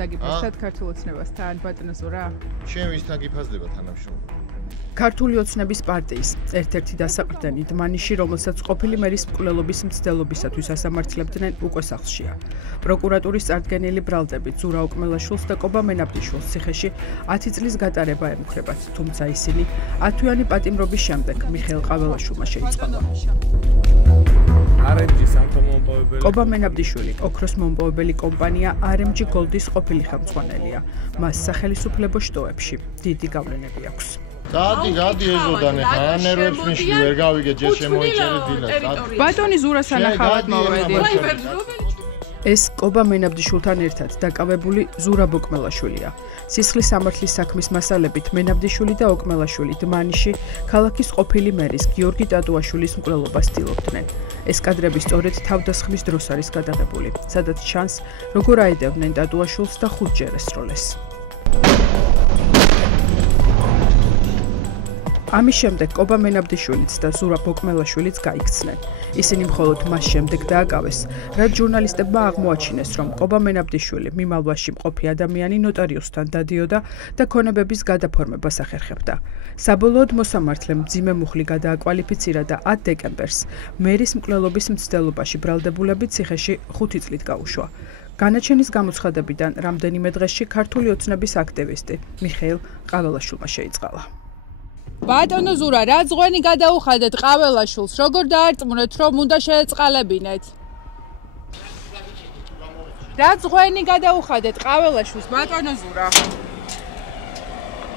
დაგიფასდათ ქართულ ოცნებასთან, ბატონო ზურა? შენ ვისთან გიფასდება თანამშრომლობა? ქართული ოცნების პარტიის ერთ-ერთი დასაყრდენი დმანიში, რომელსაც ყოფილი მერის მკვლელობის მცდელობისათვის ასამართლებდნენ, უკვე სახლშია. პროკურატურის წარდგენილი ბრალდებით ზურა ოკმელაშვილს და კობა მენაბდიშვილს ციხეში 10 წლის გატარება ემუქრებათ, თუმცა ისინი 10-თვიანი პატიმრობის შემდეგ მიხეილ ყაველაშვილმა შეიწყალა. კობა მენაბდიშვილი ოქროს მომპოვებელი კომპანია RMG Gold-ის ყოფილი ხელმძღვანელია. მას სახელისუფლებო შტოებში დიდი გავლენები აქვს. გადი ეზოდანე ხა ნერვებს მიშლი ვერ გავიგე ჯერ შემოიჭერე დილას. ბატონი ზურას ანახავად მოვედი. ეს კობა მენაბდიშვილთან ერთად დაკავებული ზურა ოკმელაშვილია. სისხლის სამართლის საქმის მასალებით მენაბდიშვილი და ოკმელაშვილი დმანიში ქალაქის ყოფილი მერის გიორგი ტატუაშვილის მკვლელობას ცდილობდნენ. ეს კადრები სწორედ თავდასხმის დროს არის გადაღებული, სადაც ჩანს, როგორ აედევდნენ ტატუაშვილს და ხუთჯერ ესროლეს. ამის შემდეგ კობა მენაბდიშვილიც და ზურა ოკმელაშვილიც გაიქცნენ. ისინი მხოლოდ მას შემდეგ დააკავეს, რაც ჟურნალისტებმა აღმოაჩინეს, რომ კობა მენაბდიშვილი მიმალვაში მყოფი ადამიანი ნოტარიუსთან დადიოდა და ქონებების გადაფორმებას ახერხებდა. საბოლოოდ მოსამართლემ მძიმე მუხლი გადააკვალიფიცირა და 10 დეკემბერს მერის მკვლელობის მცდელობაში ბრალდებულები ციხეში 5 წლით გაუშვა. განაჩენის გამოცხადებიდან რამდენიმე დღეში ქართული ოცნების აქტივისტი მიხეილ ყაველაშვილმა შეიწყალა. ბატონო ზურა, რა ზღვენი გადაუხადეთ ყაველაშვილს, როგორ დაარწმუნეთ, რომ უნდა შეეწყალებინეთ? რა ზღვენი გადაუხადეთ ყაველაშვილს, ბატონო ზურა?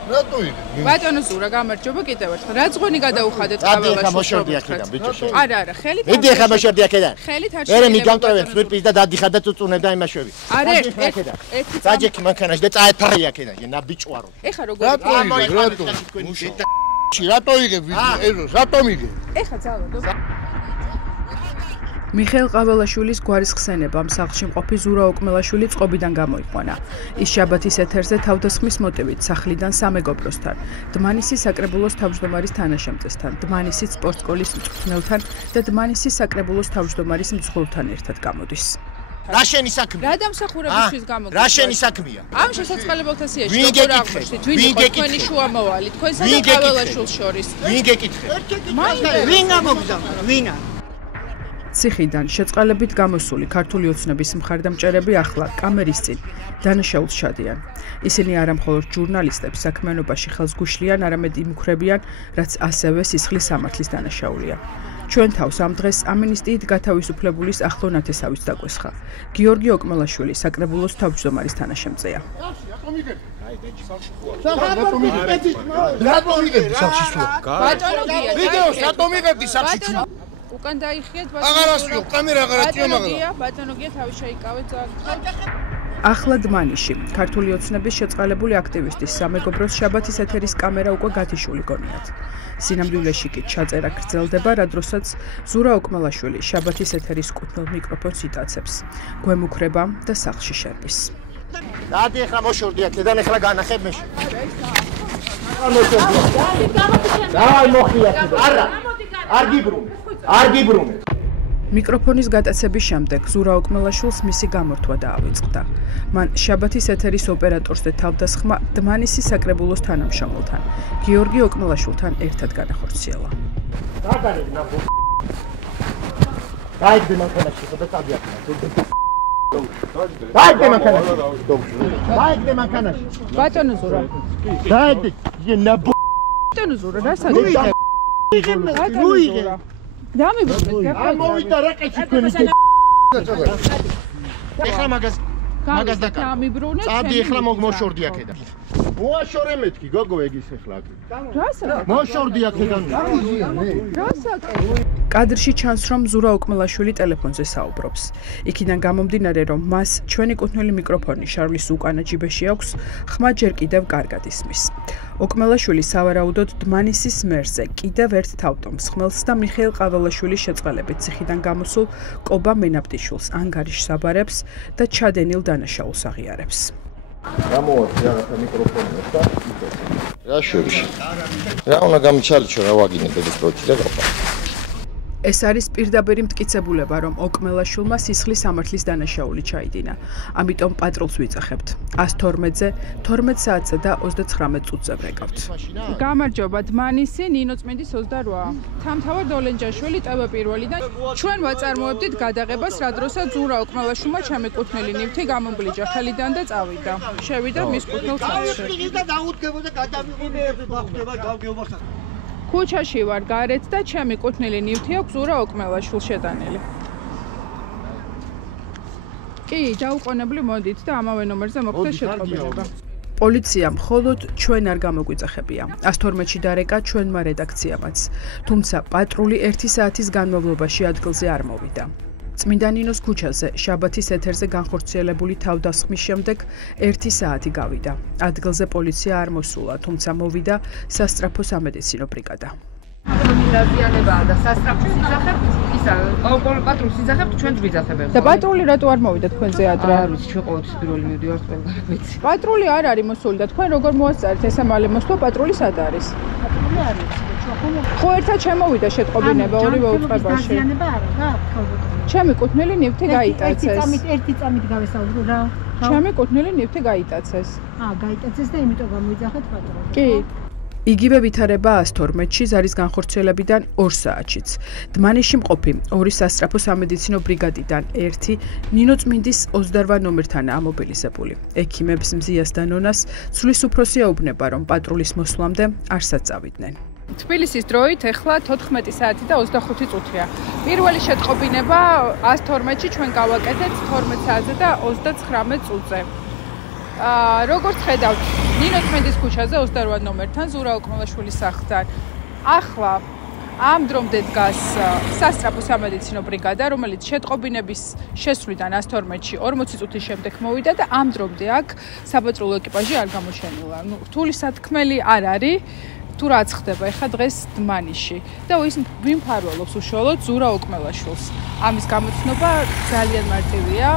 რატო იგე? ბატონო ზურა, გამარჯობა კიდევ ერთხელ. რა ზღვენი გადაუხადეთ ყაველაშვილს? ადი ხამოშორდი აქედან, ბიჭო. არა, ხელით. მიდი ხამოშორდი აქედან. ხელით არ შეიძლება. მე მიგამტრავენ სვირპის და დადიხარ და წუწუნებ და იმაშვები. არა, ერთი საჯექი მანქანაში და წაეფარი აქედან, ნაბიჭვარო. ეხა როგორ? რატო იგე? რატო იგე? ეხა ძალო. მიხეილ ყაველაშვილის გვარის ხსენებამ სახლში მყოფი ზურა ოკმელაშვილი წყობიდან გამოიყვანა. ის შაბათის ეთერზე თავდასხმის მოტივით სახლიდან სამეგობროსთან, დმანისის საკრებულოს თავმჯდომარის თანაშემწესთან, დმანისის სპორტსკოლის მწვრთნელთან და დმანისის საკრებულოს თავმჯდომარის მძღოლთან ერთად გამოდის. რა შენი საქმეა? რა დამსახურებისთვის გამოდის? რა შენი საქმეა? ამ შესაწყალებელთა სიაში როგორ აღნიშნეთ? ვინ იყო თქვენი შუამავალი? თქვენსა და ყაველაშვილს შორის? ვინ გეკითხე? ვინ გამოგზავნა? ვინა? ციხიდან შეწყალებით გამოსული ქართული ოცნების მხარდამჭერები ახლა კამერის წინ დანაშაულს შადიან. ისინი არა მხოლოდ ჟურნალისტებს საქმიანობაში ხელს გუშლიან, არამედ იმუქრებიან, რაც ასევე სისხლის სამართლის დანაშაულია. ჩვენ თავს ამ დღეს ამინისტიით გათავისუფლებულის ახლო ნათესავით დაგვესხა. გიორგი ოკმელაშვილი საკრებულოს თავმჯდომარის თანაშემწეა. უკან დაიხიეთ ბატონო გია თავი შეიკავეთ ახლა დმანიში ქართული ოცნების შეწყალებული აქტივისტის სამეგობროს შაბათის ეთერის კამერა უკვე გათიშული გონიათ. სინამდვილეში კი ჩაწერა გრძელდება, რა დროსაც ზურა ოკმელაშვილი შაბათის ეთერის კუთვნილ მიკროფონს იტაცებს. გვემუქრება და სახლში შერბის. დადი ახლა მოშორდი აქედან ახლა განახებ მეში. დავაი მოხია არა. არ გიბრუნე. მიკროფონის გატაცების შემდეგ ზურა ოკმელაშვილს მისი გამორთვა დაავიწყდა. მან შაბათის ეთერის ოპერატორს და თავდასხმა დმანისის საკრებულოს თანამშრომელთან, გიორგი ოკმელაშვილთან ერთად განახორციელა. დაიგდე მანქანაში და წადიაკნა. დაიგდე მანქანაში. ბატონო ზურა. დაიგდე ნაბო. ბატონო ზურა, რა საქმეა? მოიგე. დამიბრუნეთ. ამოვიდა რაკეში თქვენი. ეხლა მაგას დაკა. დამიბრუნეთ. წადი ეხლა მოშორდი აქედან. მოაშორე მეთქი გოგო ეგის ეხლა აქ. რასა? მოშორდი აქედან. რასა? კადრში ჩანს, რომ ზურა ოკმელაშვილი ტელეფონზე საუბრობს. იქიდან გამომდინარე, რომ მას ჩვენი კუთვნილი მიკროფონი შარლის უკანა ჯიბეში აქვს, ხმა ჯერ კიდევ კარგად ისმის. ოკმელაშვილი სავარაუდოდ დმანისის მერზე კიდევ ერთ თავდამსხმელს და მიხეილ ყაველაშვილის შეწყალებით ციხიდან გამოსულ კობა მენაბდიშვილს ანგარიშს აბარებს და ჩადენილ დანაშაულს აღიარებს. გამოვარდი რაღაცა მიკროფონი და რა შევში. რა უნდა გამიჩალიჩო რა ვაგინებ ეს პროექტი და გავყავ. ეს არის პირდაპირი მტკიცებულება, რომ ოკმელაშვილმა სისხლის სამართლის დანაშაული ჩაიდინა. ამიტომ პატრულს ვიძახებთ. 112-ზე 12 საათსა და 39 წუთზე ვრეკავთ. გამარჯობა, დმანისი, ნინო წმინდის 28. თამთავარ დოლენჯაშვილი ტევე პირველიდან ჩვენ ვაწარმოებდით გადაღებას, რა დროსაც ზურა ოკმელაშვილმა ჩამეკუთვნილი ნივთი გამომგლიჯა ხელიდან და წავიდა. შევიდა მის კუთვნილ ცალში. ქუჩაში ვარ გარეთ და ჩემი კუთვნილი ნივთი აქვს ზურა ოკმელაშვილს შეტანილი. კი, დაუყოვნებლი მოდით და ამავე ნომერზე მოხდეს შეტყობინება. პოლიცია მხოლოდ ჩვენ არ გამოგვიძახებია. 112-ში დარეკა ჩვენმა რედაქციამაც. თუმცა პატრული 1 საათის განმავლობაში ადგილზე არ მოვიდა. წმინდა ნინოს ქუჩაზე შაბათის ეთერზე განხორციელებული თავდასხმის შემდეგ 1 საათი გავიდა. ადგილზე პოლიცია არ მოსულა, თუმცა მოვიდა სასწრაფო სამედიცინო ბრიგადა. დაზიანებაა და სასწრაფოს იძახებთ, ისა პატრულს იძახებთ, ჩვენ ვიძახებთ. და პატრული რატო არ მოვიდა თქვენზე ადრე? არ ვიცი, ჩვენ ყოველთვის პირველი მივდივართ ყველგან, ვიცი. პატრული არ არის მოსული და თქვენ როგორ მოასწარეთ ესე მალე მოსვლა პატრულის ად არის? პატრული არ არის. ხო ერთად შემოვიდა შეტყობინება ორივე უწყებაში. დაზიანება არა, გააქვთ. ჩემი კუთვნილი ნივთი გაიტაცეს. ერთი წამით გავესაუბრო რა. ჩემი კუთვნილი ნივთი გაიტაცეს. გაიტაცეს და იმიტომ გამოიძახეთ პატრული. კი. იგივე ვითარება 112-ში ზარის განხორციელებიდან 2 საათშიც. დმანისში მყოფი 2 სასწრაფო სამედიცინო ბრიგადიდან 1 ნინო წმინდის 28 ნომერთანაა მობილიზებული. ექიმებს მზიას და ნონას ცვლის უფროსი ეუბნება, რომ პატრულის მოსვლამდე არსად წავიდნენ. თბილისის დროით ახლა 14 საათი და 25 წუთია. პირველი შეტყობინება 112-ში ჩვენ გავაკეთეთ 12 საათზე და 39 წუთზე. როგორც ხედავთ, ნინო წმინდის ქუჩაზე 28 ნომერთან ზურა ოკმელაშვილის სახლთან. ახლა ამ დრომდე დგას სასწრაფო სამედიცინო ბრიგადა, რომელიც შეტყობინების შესვლიდან 112-ში 40 წუთის შემდეგ მოვიდა და ამ დრომდე აქ საპატრულო ეკიპაჟი არ გამოჩენილა. რთული სათქმელი არ არის. თუ რაც ხდება ეხა დღეს დმანისში და ის ვიმფარველობს უშუალოდ ზურა ოკმელაშვილს. ამის გამოცნობა ძალიან მარტივია.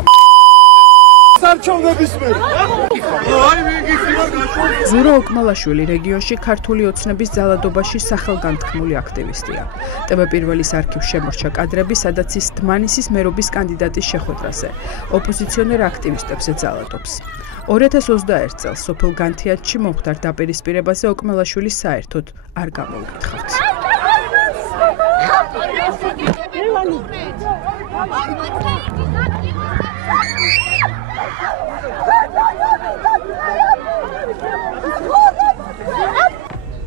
ზურა ოკმელაშვილი რეგიონში ქართული ოცნების ძალადობაში სახელგანთქმული აქტივისტია. ტევე პირველის არქივს შემორჩა კადრები, სადაც ის დმანისის მერობის კანდიდატის შეხვედრაზე ოპოზიციონერ აქტივისტებს ეძალადობს. 2021 წელს სოფელ განთიათში მომხდარ დაპირისპირებაზე ოკმელაშვილი საერთოდ არ გამოუკითხავთ.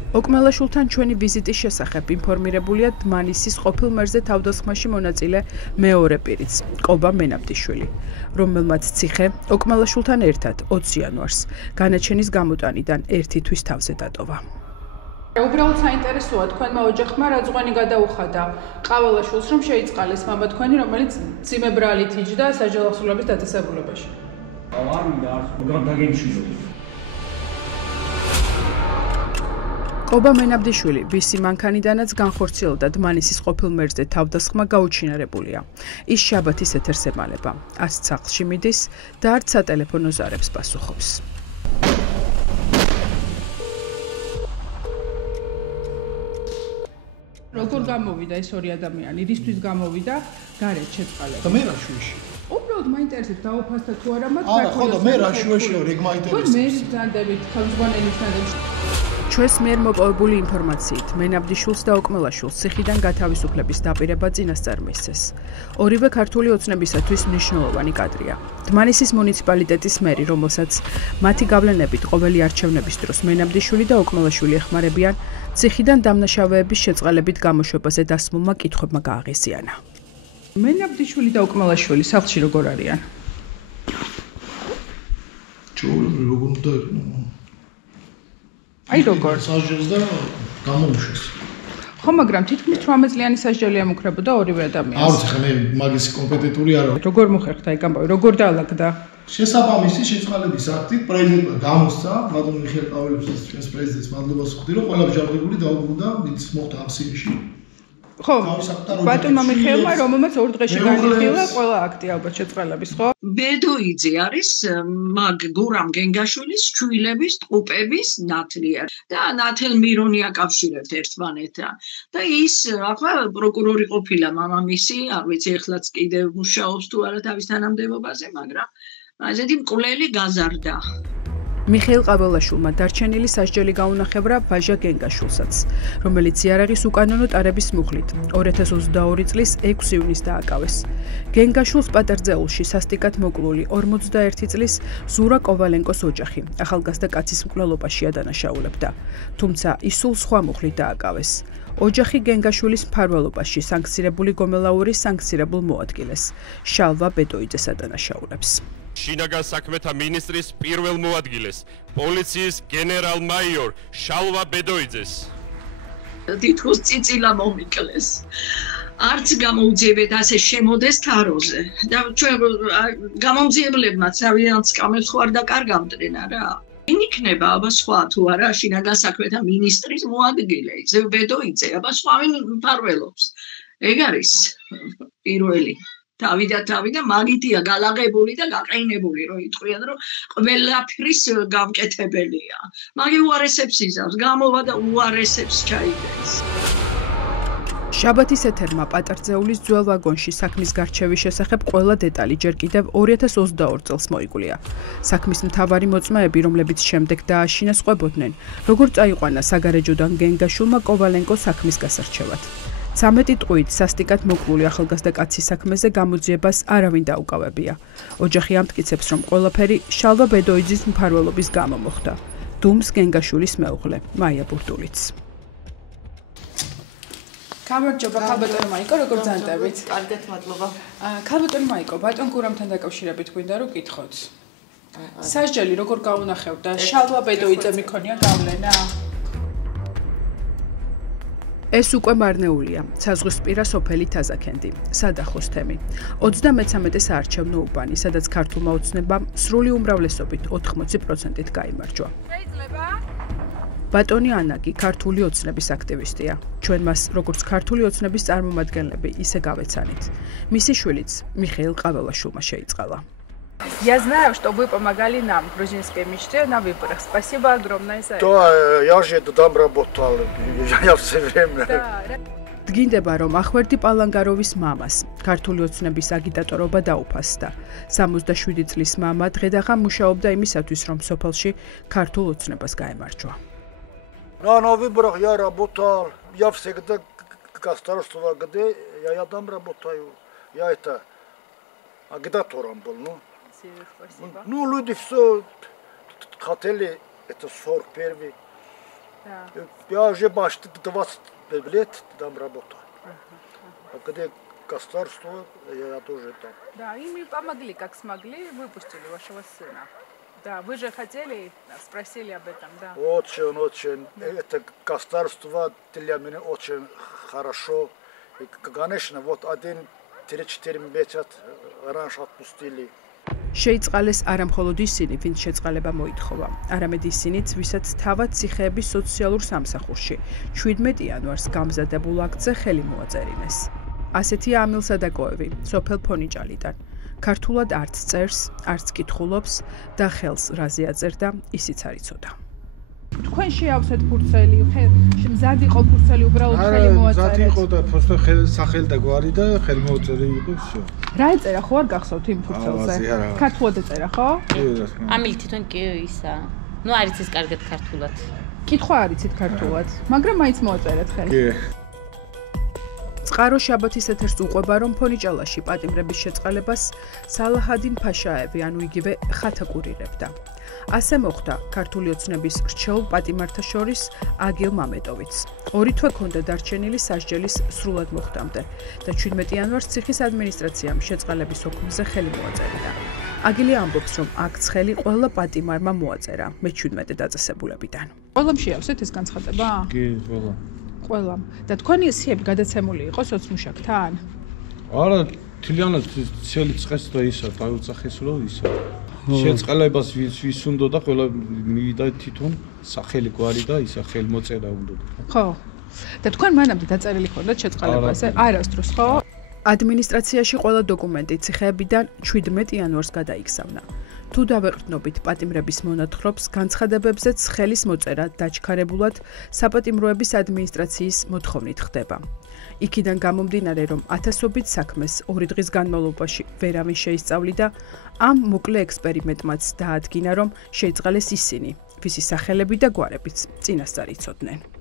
ოკმელაშვილთან ჩვენი ვიზიტის შესახებ ინფორმირებულია დმანისის ყოფილ მერზე თავდასხმაში მონაწილე მეორე პირიც, კობა მენაბდიშვილი, რომელმაც ციხე ოკმელაშვილთან ერთად 20 იანვარს განაჩენის გამოტანიდან 1 თვის თავზე დატოვა. უბრალოდ საინტერესოა თქვენმა ოჯახმა რა ზღვენი გადაუხადა ყაველაშვილს, რომ შეიწყალეს მამა თქვენი, რომელიც ძიმე ბრალით იჯდა საჯარო ახსოვლების დაწესებულებაში. არ მინდა არც უბრალოდ დაგემშვიდო. კობა მენაბდიშვილი, ვისი მანქანიდანაც განხორციელდა დმანისის ყოფილ მერზე თავდასხმა გაუჩინარებულია. ის შაბათის ეთერს ემალება, არც სახლში მიდის და არც სატელეფონო ზარებს პასუხობს. როგორ გამოვიდა ეს ორი ადამიანი? რისთვის გამოვიდა გარეთ შეწყალება? და მე რა შუაში? უბრალოდ მაინტერესებს დაუფასდა თუ არა მათ არა, ხო და მე რა შუაში ვარ, ეგ მაინტერესებს. მე გზანდებით, ხელმძღვანელის გზანდებით. ჩვენს მიერ მოპოვებული ინფორმაციით, მენაბდიშვილს და ოკმელაშვილს ციხიდან გათავისუფლების დაპირება წინასწარ მისცეს. ორივე ქართული ოცნებისათვის მნიშვნელოვანი კადრია. დმანისის მუნიციპალიტეტის მერი, რომელსაც მათი გავლენებით ყოველი არჩევნების დროს მენაბდიშვილი და ოკმელაშვილი ეხმარებიან, ციხიდან დამნაშავეების შეწყალებით გამოშვებაზე დასმულმა კითხვებმა გააღიზიანა. მენაბდიშვილი და ოკმელაშვილი სახლში როგორ არიან? ჩაურები როგორ უნდა იქნო? აი როგორ? სასჯელს და გამოუშვეს. ხო, მაგრამ თითქმის 18 წლიანი სასჯელი ემუქრებოდა ორივე ადამიანს. არ ვიცი, ხა მე მაგის კომპეტენტური არ ვარ. როგორ მოხერხდა ეგ ამბავი? როგორ დაალაგდა? შესაბამისი შეწყალების აქტით პრეზიდენტმა გამოსცა, ბატონ მიხეილ ყაველიძის ჩვენს პრეზიდენტს მადლობას ვხდი, რომ ყველა ჯანმრთელებული დაუბრუნდა, ვინც მოხდა ამ სინიში. ხო, ბატონმა მიხეილმა რომელმაც 2 დღეში განიხილა ყველა აქტი ალბათ შეწყალების, ხო? ბედოიძე არის მაგ გურამ გენგაშვილის შვილების ტყუპების ნათლია და ნათელ მირონი აკავშირებთ ერთმანეთთან. და ის ახლა პროკურორი ყოფილა მამამისი, არ ვიცი ეხლაც კიდევ მუშაობს თუ არა თავის თანამდებობაზე, მაგრამ ასეთი მკვლელი გაზარდა. მიხეილ ყაბელაშვილმა დარჩენილი სასჯელი გაუნახევრა ვაჟა გენგაშვილსაც, რომელიც იარაღის უკანონო ტარების მუხლით 2022 წლის 6 ივნისს დააკავეს. გენგაშვილს პატარძეულში სასტიკად მოკლული 41 წლის ზურა კოვალენკოს ოჯახი ახალგაზრდა კაცის მკვლელობაში ადანაშაულებდა, თუმცა ის სულ სხვა მუხლით დააკავეს. ოჯახი გენგაშვილის მფარველობაში სანქცირებული გომელაურის სანქცირებულ მოადგილეს, შალვა ბედოიძეს ადანაშაულებს. შინაგან საქმეთა მინისტრის პირველ მოადგილეს, პოლიციის გენერალ-მაიორ შალვა ბედოიძეს. თითქოს წიწილა მომიკლეს. არც გამოუძიებეთ ასე შემოდეს თაროზე. და ჩვენ გამომძიებლებმაც ავიანს კამებს ხო არ დაკარგავდნენ რა. ვინ იქნება აბა სხვა თუ არა შინაგან საქმეთა მინისტრის მოადგილე, ისევ ბედოიძე, აბა სხვა ვინ მფარველობს. ეგ არის პირველი. თავი და მაგითია გალაღებული და გაყინებული რომ იტყვიან რომ ყველაფრის გამკეთებელია. მაგი უარესებს იზავს, გამოვა და უარესებს ჩაიგდეს. შაბათის ეთერმა პატარძეულის ძველ ვაგონში საქმის გარჩევის შესახებ ყველა დეტალი ჯერ კიდევ 2022 წელს მოიგვლია. საქმის მთავარი მოწმეები, რომლებიც შემდეგ დააშინეს, ყვებოდნენ, როგორ წაიყვანა საგარეჯოდან გენგაშვილმა კოვალენკო საქმის გასარჩევად. 13 ტყვით სასტიკად მოკლული ახალგაზრდა კაცის საქმეზე გამოძიებას არავინ დაუკავებია. ოჯახი ამტკიცებს, რომ ყველაფერი შალვა ბედოიძის მფარველობის გამო მოხდა. დუმს გენგაშვილის მეუღლე მაია ბურდულიც. გამარჯობა ქალბატონო მაიკო, როგორ ძანტებით? კარგად, მადლობა. ქალბატონო მაიკო, ბატონ გურამთან დაკავშირებით გვინდა რომ გითხოთ. სასჯელი როგორ გაუნახევდა? შალვა ბედოიძე მიქონია გავლენა? ეს უკვე მარნეულია, საზღვრისპირა სოფელი თაზაქენდი, სადახოს თემი. 33 საარჩევნო უბანი, სადაც ქართულმა ოცნებამ სრული უმრავლესობით 80%-ით გაიმარჯვა. შეიძლება? ბატონი ანაგი ქართული ოცნების აქტივისტია. ჩვენ მას როგორც ქართული ოცნების წარმომადგენლები ისე გავეცანით. მისი შვილიც მიხეილ ყაბელაშვილმა შეიწყალა. Я знаю, что вы помогали нам, грузинской мечте, на выборах. Спасибо огромное за это. Да, я же там работал, я все время. დგინდება, რომ ახვერდი პალანგაროვის მამას ქართული ოცნების აგიტატორობა დაუფასდა. 67 წლის მამა დღედაღა მუშაობდა იმისათვის, რომ სოფელში ქართულ ოცნებას გაემარჯვა. На выборах я работал, я всегда староста, где я там работаю. Я это агитатором был, ну. Спасибо. Ну, люди все хотели, это 41-й. Да. Я уже почти 20 лет там работаю. А когда государство, я тоже там. Да, им помогли, как смогли, выпустили вашего сына. Да, вы же хотели, спросили об этом, да. Очень. Это государство для меня очень хорошо. И, конечно, вот 1-4 месяца раньше отпустили. შეიწყალეს არა მხოლოდ ისინი, ვინც შეწყალება მოითხოვა, არამედ ისინიც, ვისაც თავად ციხეების სოციალურ სამსახურში 17 იანვარს გამზადებულ აქტზე ხელი მოაწერინეს. ასეთია ამილ სადაკოევი, სოფელ ფონიჭალიდან. ქართულად არც წერს, არც კითხულობს და ხელს რაზე აწერდა, ისიც არ იცოდა. თქვენ შეავსეთ ფურცელი, მზად იყო ფურცელი, უბრალოდ ხელი მოაწერეთ. მზად იყო და просто სახელი და გვარი და ხელი მოაწერი იყო, всё. რა ეწერა, ხო არ გახსოვთ იმ ფურცელზე? ქართულად ეწერა, ხო? ამილი თვითონ კი ისა. ნუ არ იცის კარგად ქართულად. კითხვა არ იცით ქართულად, მაგრამ მაინც მოაწერეთ ხელი. კი. წყარო შაბათის ეთერს უყვება, რომ ფონიჭალაში პატიმრების შეწყალებას სალაჰადინ ფაშაევი, ანუ იგივე ხათაკურირებდა. ასე მოხდა ქართული ოცნების რჩეულ პატიმართა შორის აგილ მამეტოვიც. 2 თვე ქონდა დარჩენილი სასჯელის სრულად მოხდამდე და 17 იანვარს ციხის ადმინისტრაციამ შეწყალების ოქმზე ხელი მოაწერია. აგილი ამბობს, რომ აქ ხელი ყველა პატიმარმა მოაწერა მე-17 დაწესებულებიდან. ყველამ შეავსეთ ეს განცხადება? კი, ყველა. ყველამ. და თქვენი სიები გადაცემული იყო სოცმუშაკთან? არა, თლიანად ცელი წეს და ისა დაუწახეს რომ ისა. შეწყალებას ვის უნდა და ყველა მივიდა თვითონ სახელი გვარი და ისა ხელმოწერა უნდა. ხო. და თქვენ მანამდე დაწერილი ხონდათ შეწყალებაზე? არასდროს, ხო? ადმინისტრაციაში ყველა დოკუმენტი ციხეებიდან 17 იანვარს გადაიგზავნა. თუ დავეყრდნობით პატიმრების მონათხრობს, განცხადებებზეც ხელის მოწერა დაჩქარებულად საპატიმროების ადმინისტრაციის მოთხოვნით ხდება. იქიდან გამომდინარე, რომ ათასობით საქმეს 2 დღის განმავლობაში ვერავინ შეისწავლიდა, ამ მოკლე ექსპერიმენტმაც დაადგინა, რომ შეიწყალეს ისინი, ვისი სახელები და გვარებიც წინასწარ იცოდნენ.